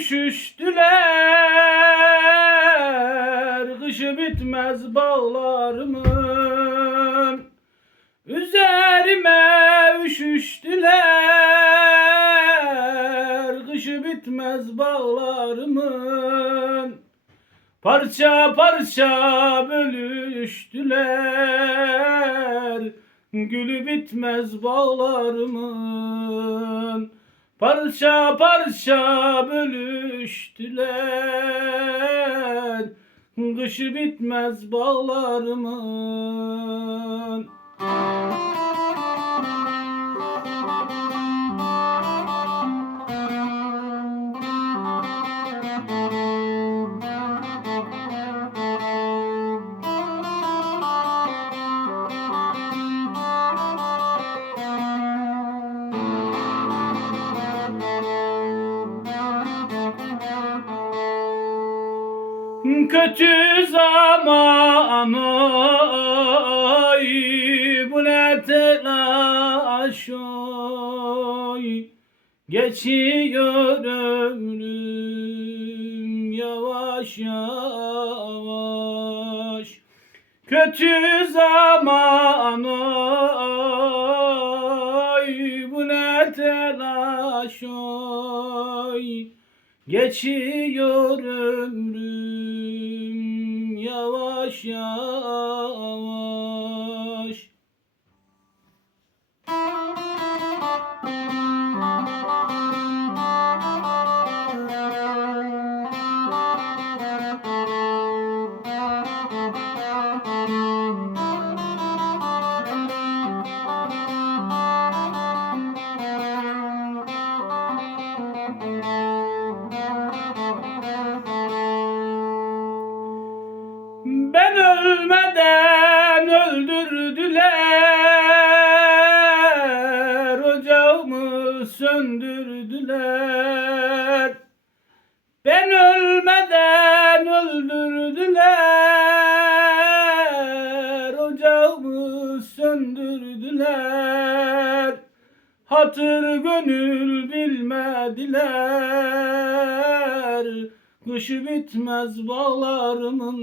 üşüştüler Kışı bitmez bağlarımın. Üzerime üşüştüler Kışı bitmez bağlarımın. Parça parça bölüştüler Gülü bitmez bağlarımın Parça parça bölüştüler. Kışı bitmez bağlarımın Kötü zaman oy Bu ne telaş oy. Geçiyor ömrüm yavaş yavaş. Kötü zaman oy Bu ne telaş oy. Geçiyor ömrüm yavaş söndürdüler. Hatır gönül bilmediler. Kışı bitmez bağlarımın.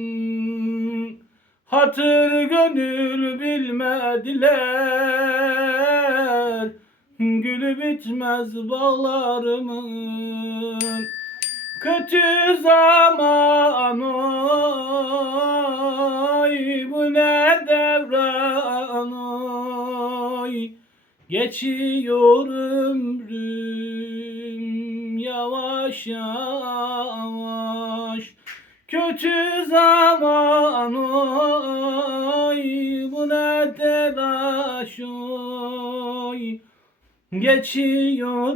Hatır gönül bilmediler. Gülü bitmez bağlarımın. Kötü zaman Geçiyor ömrüm yavaş yavaş. Kötü zaman oy Bu ne telaş oy. Geçiyor